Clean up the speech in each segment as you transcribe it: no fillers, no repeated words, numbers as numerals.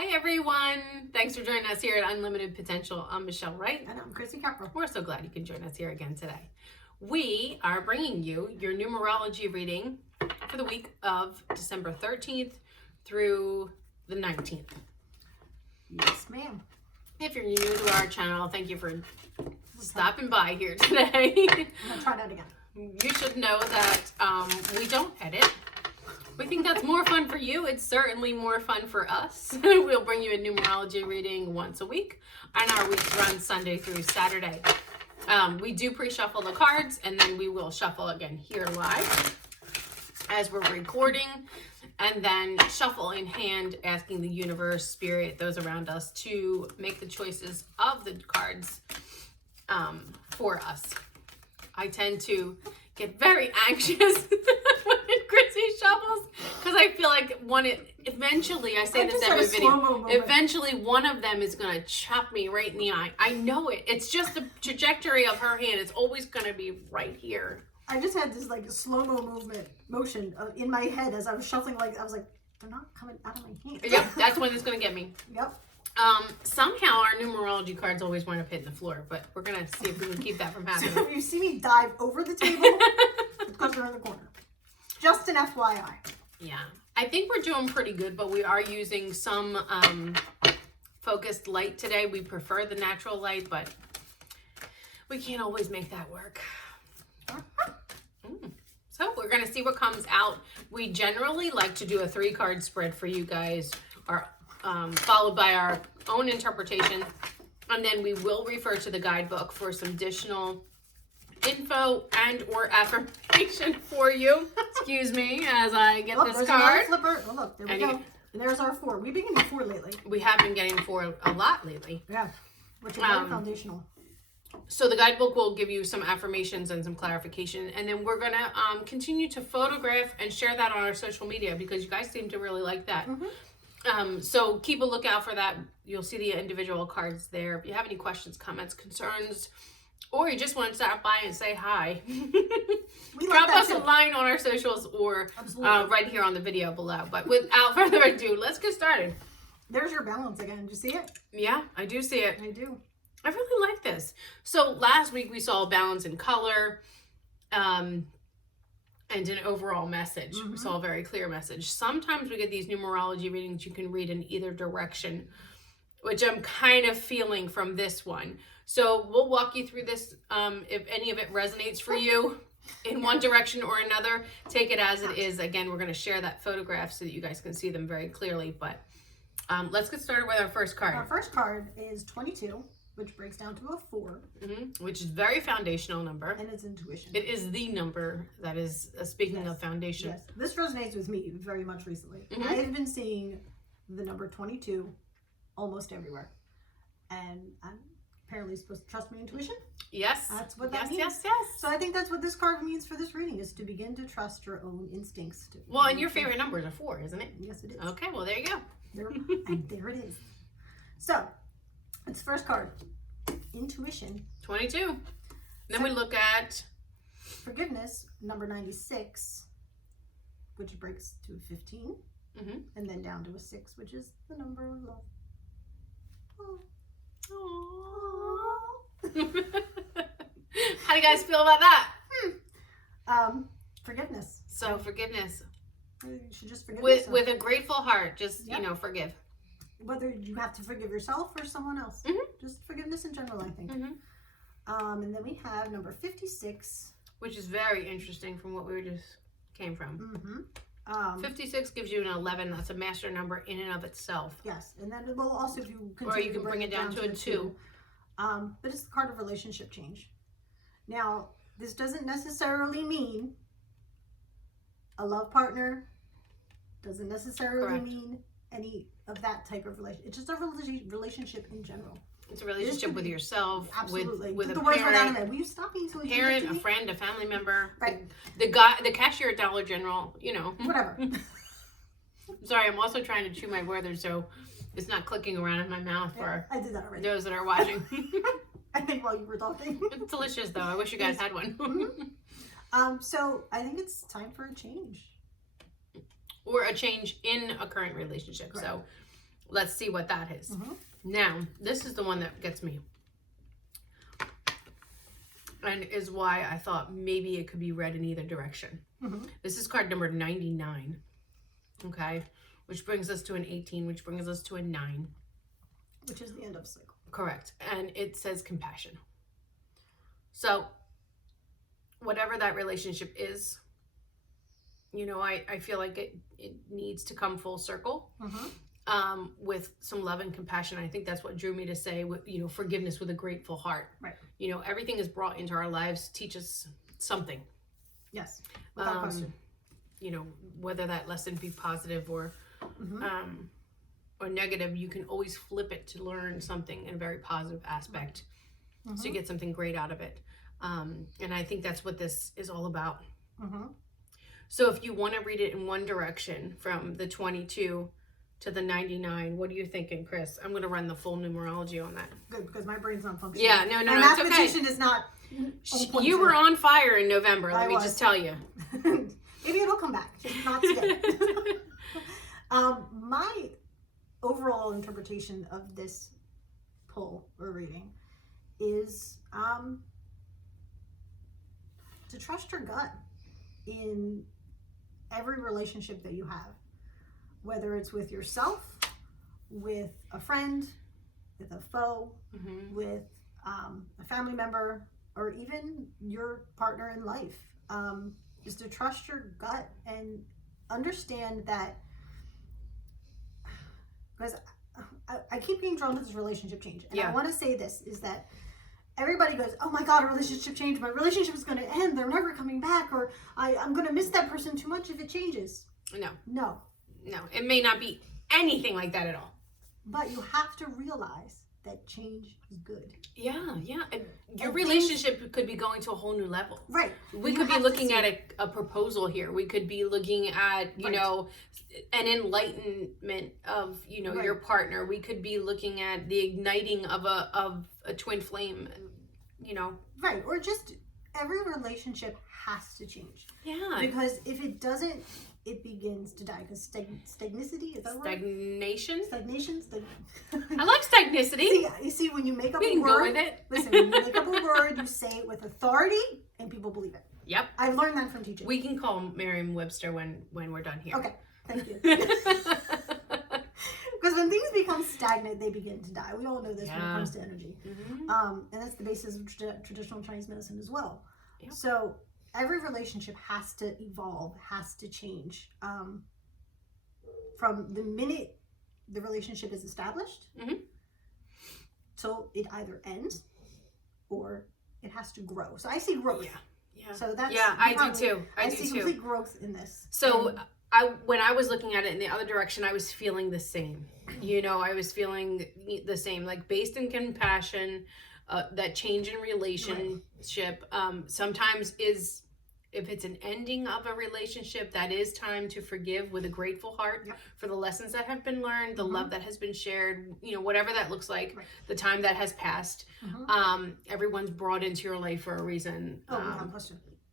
Hi everyone! Thanks for joining us here at Unlimited Potential. I'm Michelle Wright. And I'm Chrissy Capra. We're so glad you can join us here again today. We are bringing you your numerology reading for the week of December 13th through the 19th. Yes, ma'am. If you're new to our channel, thank you for stopping by here today. I'm going to try that again. You should know that we don't edit. We think that's more fun for you. It's certainly more fun for us. We'll bring you a numerology reading once a week, and our weeks run Sunday through Saturday. We do pre-shuffle the cards, and then we will shuffle again here live as we're recording, and then shuffle in hand, asking the universe, spirit, those around us to make the choices of the cards for us. I tend to get very anxious when Chrissy shuffles because I feel like eventually, I say this every video, eventually one of them is going to chop me right in the eye. I know it. It's just the trajectory of her hand. It's always going to be right here. I just had this like slow-mo motion in my head as I was shuffling. I was like, they're not coming out of my hand. Yep, that's when it's going to get me. Yep. Somehow our numerology cards always wind up hitting the floor, but we're going to see if we can keep that from happening. So if you see me dive over the table, it's because they're in the corner. Just an FYI. Yeah, I think we're doing pretty good, but we are using some focused light today. We prefer the natural light, but we can't always make that work. So we're going to see what comes out. We generally like to do a 3-card spread for you guys, followed by our own interpretation. And then we will refer to the guidebook for some additional info and or affirmation for you. Excuse me as I get this card. Flipper. Oh, look, there we go. And there's our 4. We've been getting 4 lately. We have been getting 4 a lot lately. Yeah, which is very foundational. So the guidebook will give you some affirmations and some clarification. And then we're going to continue to photograph and share that on our social media because you guys seem to really like that. So keep a lookout for that. You'll see the individual cards there. If you have any questions, comments, concerns, or you just want to stop by and say hi, drop us a line on our socials or right here on the video below. But without further ado, let's get started. There's your balance again. Do you see it? Yeah, I do see it. I do. I really like this. So last week we saw balance in color and an overall message. We saw a very clear message. Sometimes we get these numerology readings you can read in either direction, which I'm kind of feeling from this one. So we'll walk you through this. If any of it resonates for you in one direction or another, take it as it is. Again, we're going to share that photograph so that you guys can see them very clearly. But let's get started with our first card. Our first card is 22. Which breaks down to a 4. Which is very foundational number. And it's intuition. It is the number that is, speaking of foundation. Yes, this resonates with me very much recently. I have been seeing the number 22 almost everywhere. And I'm apparently supposed to trust my intuition. Yes. That's what that means. Yes. So I think that's what this card means for this reading, is to begin to trust your own instincts. Well, and your favorite number is a 4, isn't it? Yes, it is. Okay, well, there you go. And there it is. So, it's the first card. Intuition. 22. Then we look at forgiveness, number 96, which breaks to a 15, and then down to a 6, which is the number of love. How do you guys feel about that? Forgiveness. So forgiveness. You should just forgive with a grateful heart. Just forgive. Whether you have to forgive yourself or someone else. Just forgiveness in general, I think. And then we have number 56. Which is very interesting from what we just came from. 56 gives you an 11. That's a master number in and of itself. Yes. And then it will also, if you continue, or you can bring it down to a 2. But it's the card of relationship change. Now, this doesn't necessarily mean a love partner. Doesn't necessarily mean any of that type of relationship. It's just a relationship in general. It's a relationship with yourself, absolutely. with a parent, will you stop being so parent, a friend, a family member, right? The cashier at Dollar General, whatever. Sorry, I'm also trying to chew my words so it's not clicking around in my mouth for I did that already. Those that are watching. I think while you were talking. It's delicious though. I wish you guys had one. So I think it's time for a change. Or a change in a current relationship. Correct. So Let's see what that is. Now, this is the one that gets me. And is why I thought maybe it could be read in either direction. This is card number 99. Okay. Which brings us to an 18, which brings us to a 9. Which is the end of the cycle. Correct. And it says compassion. So, whatever that relationship is, you know, I feel like it needs to come full circle with some love and compassion. I think that's what drew me to say, you know, forgiveness with a grateful heart. Right. You know, everything is brought into our lives to teach us something. Yes, without question. You know, whether that lesson be positive or negative, you can always flip it to learn something in a very positive aspect. So you get something great out of it. And I think that's what this is all about. So if you want to read it in one direction from the 22 to the 99, what are you thinking, Chris? I'm going to run the full numerology on that. Good, because my brain's not functioning. Yeah, no, my it's mathematician okay. is not. You were on fire in November, let me just tell you. Maybe it'll come back. Just not today. My overall interpretation of this pull or reading is to trust your gut in every relationship that you have, whether it's with yourself, with a friend, with a foe, with a family member, or even your partner in life, is to trust your gut and understand that, because I keep being drawn to this relationship change. And I want to say this, is that everybody goes, oh my God, a relationship change. My relationship is going to end. They're never coming back. Or I'm going to miss that person too much if it changes. No. It may not be anything like that at all. But you have to realize that change is good. Yeah. And your relationship could be going to a whole new level. Right. We could be looking at a proposal here. We could be looking at, you know, an enlightenment of, you know, your partner. We could be looking at the igniting of a twin flame, you know. Right. Or just every relationship has to change. Yeah. Because if it doesn't, it begins to die. Because stagnicity, is that a word? Stagnation? Stagnation? I like stagnicity. You see, when you make up we a can word, go with it. Listen, when you make up a word, you say it with authority, and people believe it. Yep. I've learned that from teaching. We can call Merriam-Webster when we're done here. Okay, thank you. Because when things become stagnant, they begin to die. We all know this when it comes to energy. And that's the basis of traditional Chinese medicine as well. Yep. So every relationship has to evolve, has to change. From the minute the relationship is established, till it either ends or it has to grow. So I see growth. Yeah. So that's I do too. I see complete growth in this. So when I was looking at it in the other direction, I was feeling the same. You know, I was feeling the same, like based in compassion, that change in relationship sometimes is, if it's an ending of a relationship, that is time to forgive with a grateful heart for the lessons that have been learned, the love that has been shared, you know, whatever that looks like, the time that has passed. Everyone's brought into your life for a reason.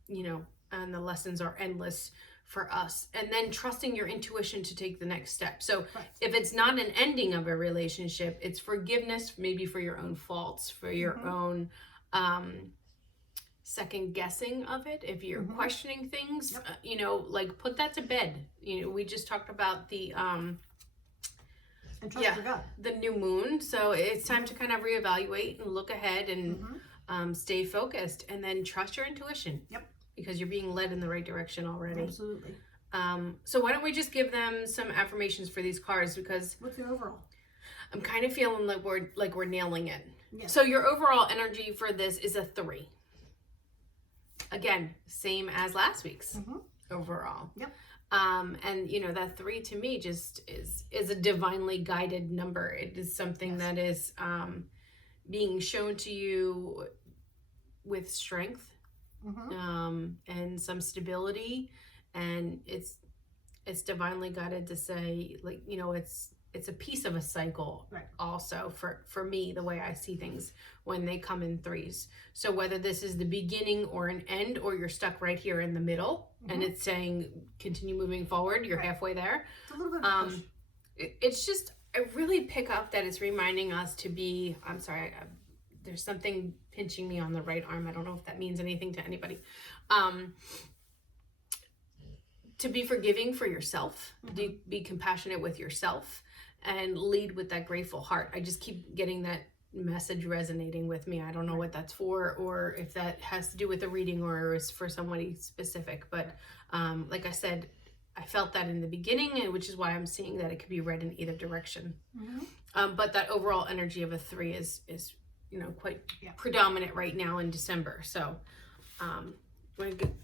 You know, and the lessons are endless for us. And then trusting your intuition to take the next step. So if it's not an ending of a relationship, it's forgiveness, maybe for your own faults, for your own second guessing of it. If you're questioning things, you know, like put that to bed. You know, we just talked about the the new moon. So it's time to kind of reevaluate and look ahead and stay focused, and then trust your intuition. Because you're being led in the right direction already. Absolutely. So why don't we just give them some affirmations for these cards, because what's your overall? I'm kind of feeling like we're nailing it. So your overall energy for this is a 3. Again, same as last week's overall. And you know, that 3 to me just is a divinely guided number. It is something that is being shown to you with strength. And some stability, and it's divinely guided to say, like, you know, it's a piece of a cycle also for me, the way I see things when they come in 3s. So whether this is the beginning or an end, or you're stuck right here in the middle and it's saying continue moving forward, you're halfway there. It's a little bit of a push. It's just I really pick up that it's reminding us to be, I'm sorry, there's something pinching me on the right arm. I don't know if that means anything to anybody. To be forgiving for yourself, be compassionate with yourself, and lead with that grateful heart. I just keep getting that message resonating with me. I don't know what that's for, or if that has to do with the reading or is for somebody specific. But like I said, I felt that in the beginning, and which is why I'm seeing that it could be read in either direction. But that overall energy of a 3 is quite predominant right now in December. So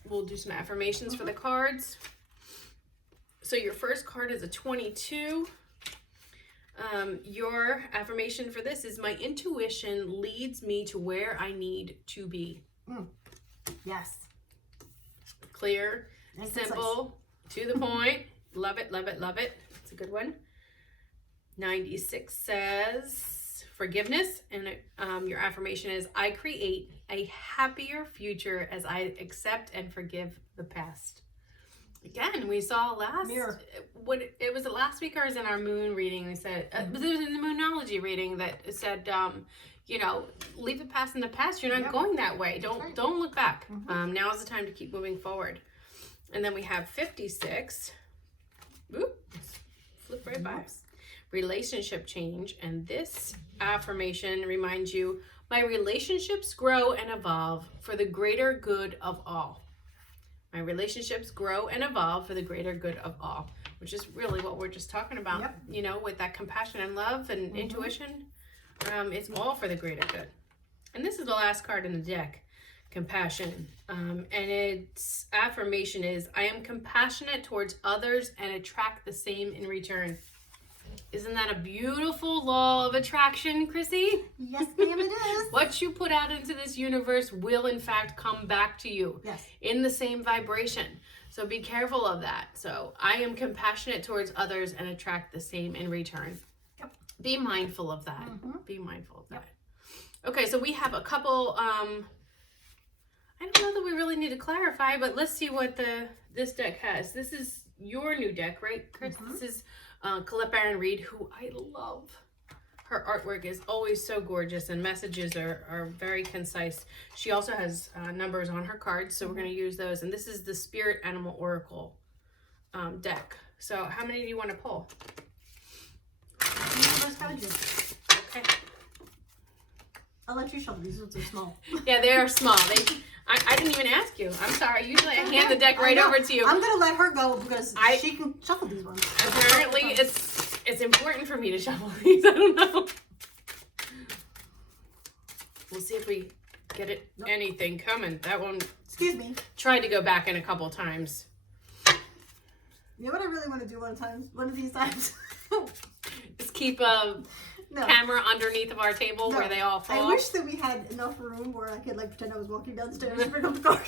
we'll do some affirmations for the cards. So your first card is a 22. Your affirmation for this is, my intuition leads me to where I need to be. Yes. Clear, and simple, to the point. Love it, love it, love it. It's a good one. 96 says forgiveness, and your affirmation is, I create a happier future as I accept and forgive the past. Again, we saw it was last week, or was in our moon reading, we said, it was in the Moonology reading that said, leave the past in the past. You're not going that way. Don't look back. Now is the time to keep moving forward. And then we have 56. Oop, flip right by. Relationship change. And this affirmation reminds you, my relationships grow and evolve for the greater good of all. My relationships grow and evolve for the greater good of all, which is really what we're just talking about, with that compassion and love and intuition. It's all for the greater good. And this is the last card in the deck, compassion. And its affirmation is, I am compassionate towards others and attract the same in return. Isn't that a beautiful law of attraction, Chrissy? Yes, ma'am, it is. What you put out into this universe will, in fact, come back to you in the same vibration. So be careful of that. So I am compassionate towards others and attract the same in return. Be mindful of that. Be mindful of that. Okay, so we have a couple, I don't know that we really need to clarify, but let's see what this deck has. This is your new deck, right, Chris? This is Colette Barron-Reid, who I love. Her artwork is always so gorgeous, and messages are very concise. She also has numbers on her cards, so we're going to use those. And this is the Spirit Animal Oracle deck. So how many do you want to pull? Okay. I'll let you shuffle. These ones are small. Yeah, they are small. I didn't even ask you. I'm sorry. Usually I hand the deck right over to you. I'm going to let her go because she can shuffle these ones. Apparently it's important for me to shuffle these. I don't know. We'll see if we get it. Anything coming. That one. Excuse me. Tried to go back in a couple times. You know what I really want to do one of these times? Just keep a camera underneath of our table where they all fall. I wish that we had enough room where I could pretend I was walking downstairs and bring up the card.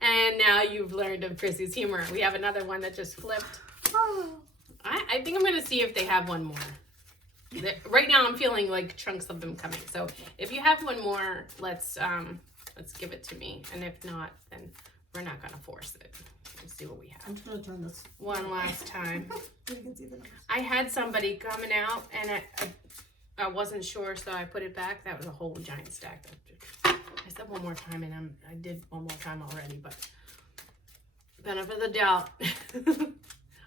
And now you've learned of Chrissy's humor. We have another one that just flipped. I think I'm going to see if they have one more. Right now I'm feeling like chunks of them coming. So if you have one more, let's give it to me. And if not, then we're not going to force it. Let's see what we have. I'm just going to turn this one last time. So you can see the numbers. I had somebody coming out and I wasn't sure, so I put it back. That was a whole giant stack. I said one more time, and I did one more time already, but benefit of the doubt.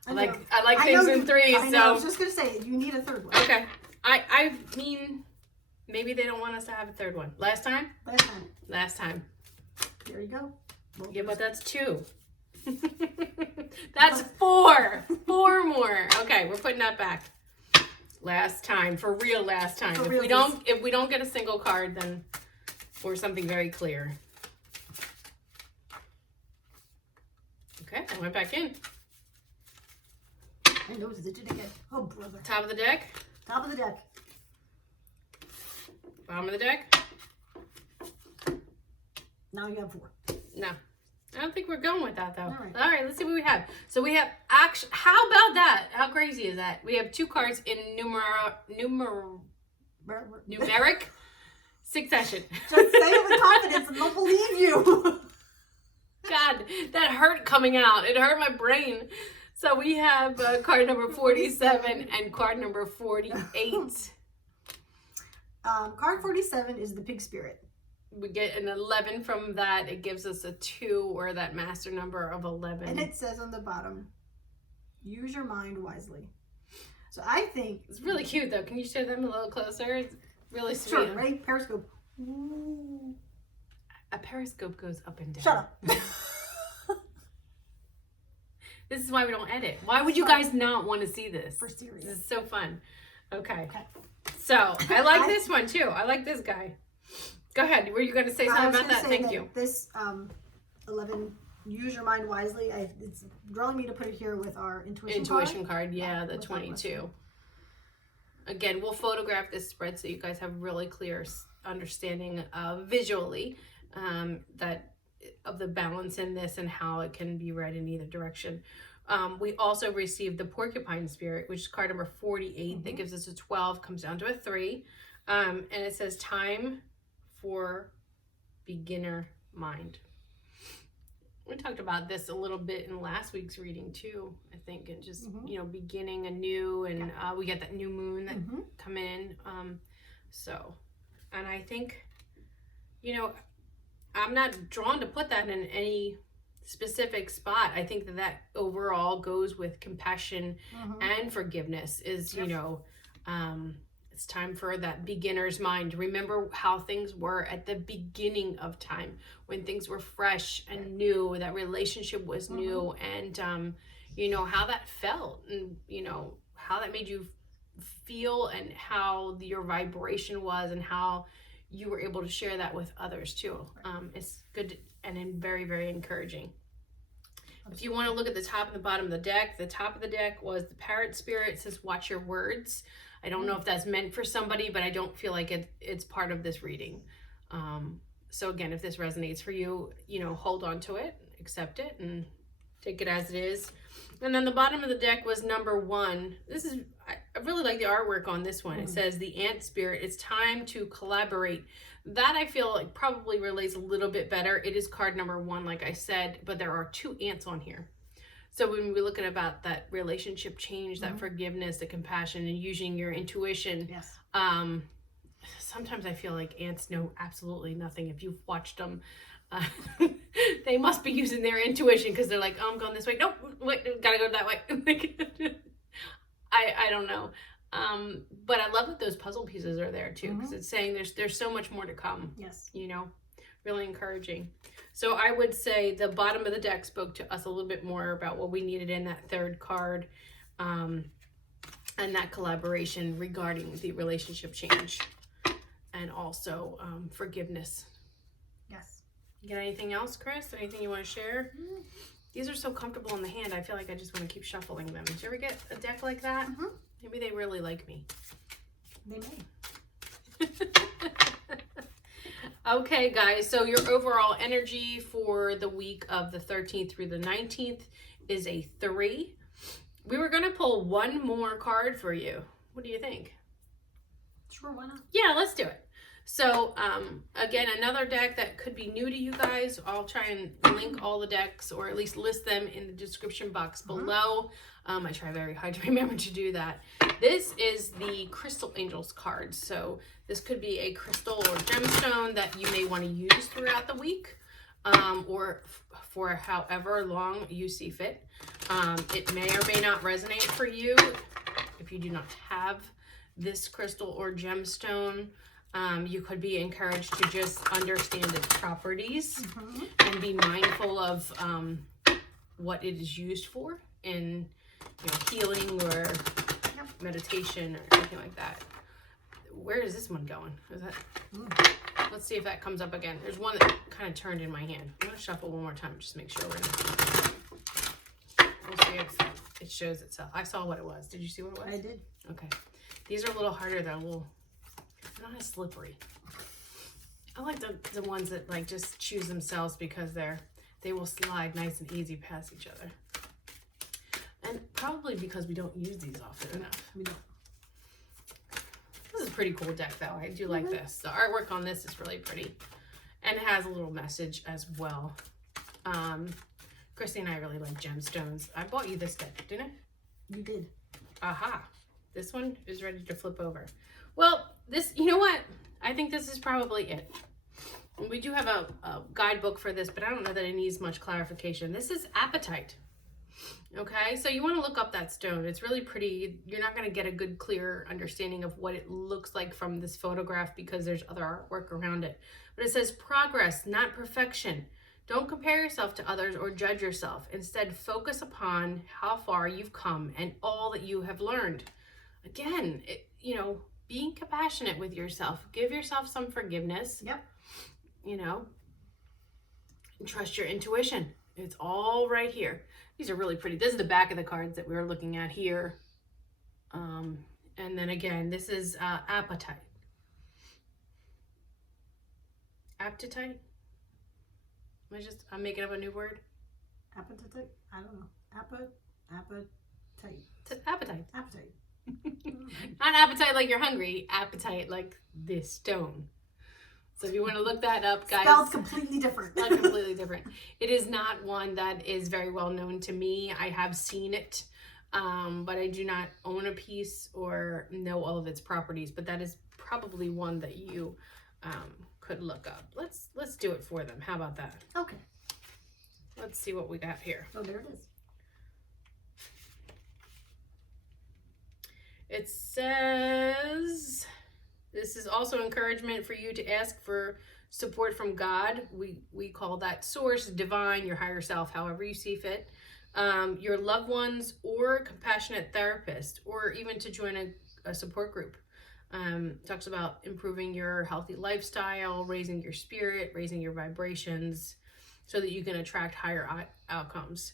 I like things in threes. I was just gonna say you need a third one. Okay. I mean, maybe they don't want us to have a third one. Last time. There you go. Yeah, but that's 2. That's 4. 4 more. Okay, we're putting that back. Last time, for real. Last time. If we don't get a single card, then or something very clear. Okay, I went back in. I know it did again. Oh, brother. Top of the deck. Top of the deck. Bottom of the deck. Now you have 4. No. I don't think we're going with that, though. All right, let's see what we have. So we have how about that? How crazy is that? We have 2 cards in numeric succession. Just say it with confidence and they'll believe you. God, that hurt coming out. It hurt my brain. So we have card number 47 and card number 48. Card 47 is the pig spirit. We get an 11 from that. It gives us a 2 or that master number of 11. And it says on the bottom, use your mind wisely. So I think... It's really cute though. Can you show them a little closer? It's really sweet. Sure, ready? Periscope. Ooh. A periscope goes up and down. Shut up. This is why we don't edit. Why would you guys not want to see this? For serious. This is so fun. Okay. So I like this one too. I like this guy. Go ahead. Were you going to say something about that? Thank you. This 11, use your mind wisely. It's drawing me to put it here with our intuition card. Yeah, the 22. Again, we'll photograph this spread so you guys have really clear understanding visually that of the balance in this and how it can be read in either direction. We also received the porcupine spirit, which is card number 48. That gives us a 12, comes down to a 3. And it says time for beginner mind. We talked about this a little bit in last week's reading too, I think, and just, you know, beginning anew, and we get that new moon that come in. And I think, you know, I'm not drawn to put that in any specific spot. I think that overall goes with compassion and forgiveness is, you know, it's time for that beginner's mind. Remember how things were at the beginning of time when things were fresh and new, that relationship was new, and, you know, how that felt, and, you know, how that made you feel, and how your vibration was, and how you were able to share that with others too. It's good and very, very encouraging. If you want to look at the top and the bottom of the deck, the top of the deck was the parrot spirit. It says, watch your words. I don't know if that's meant for somebody, but I don't feel like it's part of this reading. So again, if this resonates for you, you know, hold on to it, accept it, and take it as it is. And then the bottom of the deck was number 1. This is, I really like the artwork on this one. It says the ant spirit. It's time to collaborate. That I feel like probably relates a little bit better. It is card number 1, like I said, but there are 2 ants on here. So when we look at about that relationship change, that forgiveness, the compassion, and using your intuition, sometimes I feel like ants know absolutely nothing. If you've watched them, they must be using their intuition, because they're like, oh, I'm going this way. Nope, wait, gotta go that way. I don't know. But I love that those puzzle pieces are there too, because it's saying there's so much more to come. Yes. You know, really encouraging. So I would say the bottom of the deck spoke to us a little bit more about what we needed in that third card, and that collaboration regarding the relationship change, and also forgiveness. Yes. You got anything else, Chris? Anything you want to share? These are so comfortable in the hand. I feel like I just want to keep shuffling them. Did you ever get a deck like that? Maybe they really like me. They may. Okay, guys. So your overall energy for the week of the 13th through the 19th is a 3. We were going to pull one more card for you. What do you think? Sure, why not? Yeah, let's do it. So, again, another deck that could be new to you guys. I'll try and link all the decks, or at least list them in the description box below. I try very hard to remember to do that. This is the Crystal Angels card. So this could be a crystal or gemstone that you may want to use throughout the week, or for however long you see fit. It may or may not resonate for you if you do not have this crystal or gemstone. You could be encouraged to just understand its properties and be mindful of what it is used for in, you know, healing or meditation or anything like that. Where is this one going? Is that? Let's see if that comes up again. There's one that kind of turned in my hand. I'm gonna shuffle one more time just to make sure we're in. We'll see if it shows itself. I saw what it was. Did you see what it was? I did. Okay. These are a little harder though. Not as slippery. I like the ones that like just choose themselves, because they will slide nice and easy past each other. And probably because we don't use these often enough. We don't. This is a pretty cool deck though. I do like this. The artwork on this is really pretty. And it has a little message as well. Chrissy and I really like gemstones. I bought you this deck, didn't I? You did. Aha. This one is ready to flip over. Well, this, you know what? I think this is probably it. We do have a guidebook for this, but I don't know that it needs much clarification. This is apatite. Okay, so you want to look up that stone. It's really pretty. You're not going to get a good, clear understanding of what it looks like from this photograph because there's other artwork around it. But it says progress, not perfection. Don't compare yourself to others or judge yourself. Instead, focus upon how far you've come and all that you have learned. Again, being compassionate with yourself. Give yourself some forgiveness. Yep. And trust your intuition. It's all right here. These are really pretty. This is the back of the cards that we were looking at here. And then again, this is apatite. Aptite? I'm making up a new word. Appetite? I don't know. Appetite. Appetite. Appetite. Not appetite like you're hungry. Appetite like this stone. So if you want to look that up, guys. Spelled completely different. Not completely different. It is not one that is very well known to me. I have seen it, but I do not own a piece or know all of its properties. But that is probably one that you could look up. Let's do it for them. How about that? Okay. Let's see what we got here. Oh, there it is. It says, this is also encouragement for you to ask for support from God. We call that source, divine, your higher self, however you see fit. Your loved ones or compassionate therapist, or even to join a support group. Talks about improving your healthy lifestyle, raising your spirit, raising your vibrations so that you can attract higher outcomes.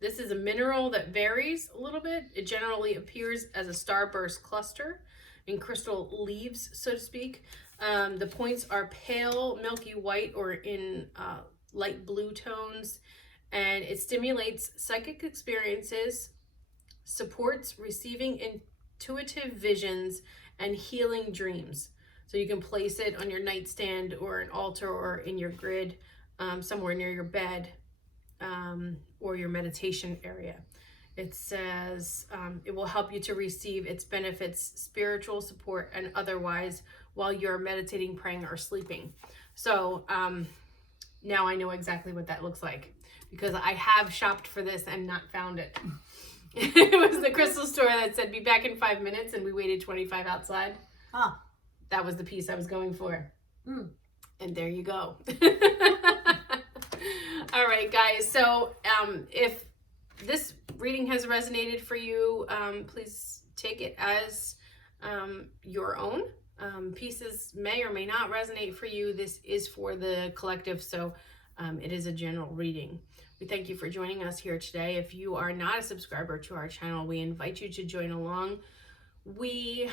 This is a mineral that varies a little bit. It generally appears as a starburst cluster in crystal leaves, so to speak. The points are pale, milky white, or in light blue tones, and it stimulates psychic experiences, supports receiving intuitive visions, and healing dreams. So you can place it on your nightstand or an altar or in your grid, somewhere near your bed, or your meditation area. It says it will help you to receive its benefits, spiritual support, and otherwise while you're meditating, praying, or sleeping. So now I know exactly what that looks like because I have shopped for this and not found it. It was the crystal store that said be back in 5 minutes, and we waited 25 outside. Ah. That was the piece I was going for. Mm. And there you go. All right, guys. So if this reading has resonated for you, please take it as your own. Pieces may or may not resonate for you. This is for the collective, so it is a general reading. We thank you for joining us here today. If you are not a subscriber to our channel, we invite you to join along. We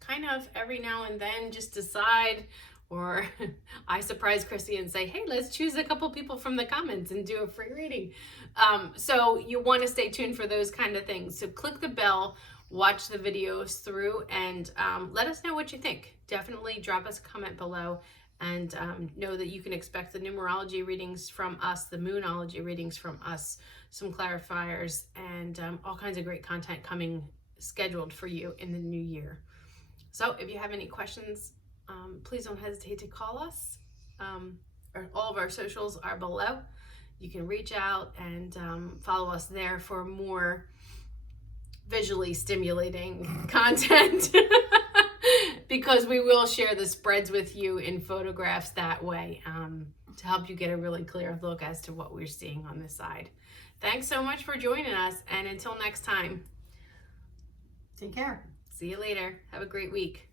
kind of every now and then just decide, or I surprise Chrissy and say, hey, let's choose a couple people from the comments and do a free reading. So you want to stay tuned for those kind of things. So click the bell, watch the videos through, and let us know what you think. Definitely drop us a comment below, and know that you can expect the numerology readings from us, the moonology readings from us, some clarifiers, and all kinds of great content coming scheduled for you in the new year. So if you have any questions, please don't hesitate to call us. All of our socials are below. You can reach out and follow us there for more visually stimulating content because we will share the spreads with you in photographs that way to help you get a really clear look as to what we're seeing on this side. Thanks so much for joining us, and until next time, take care. see you later. Have a great week.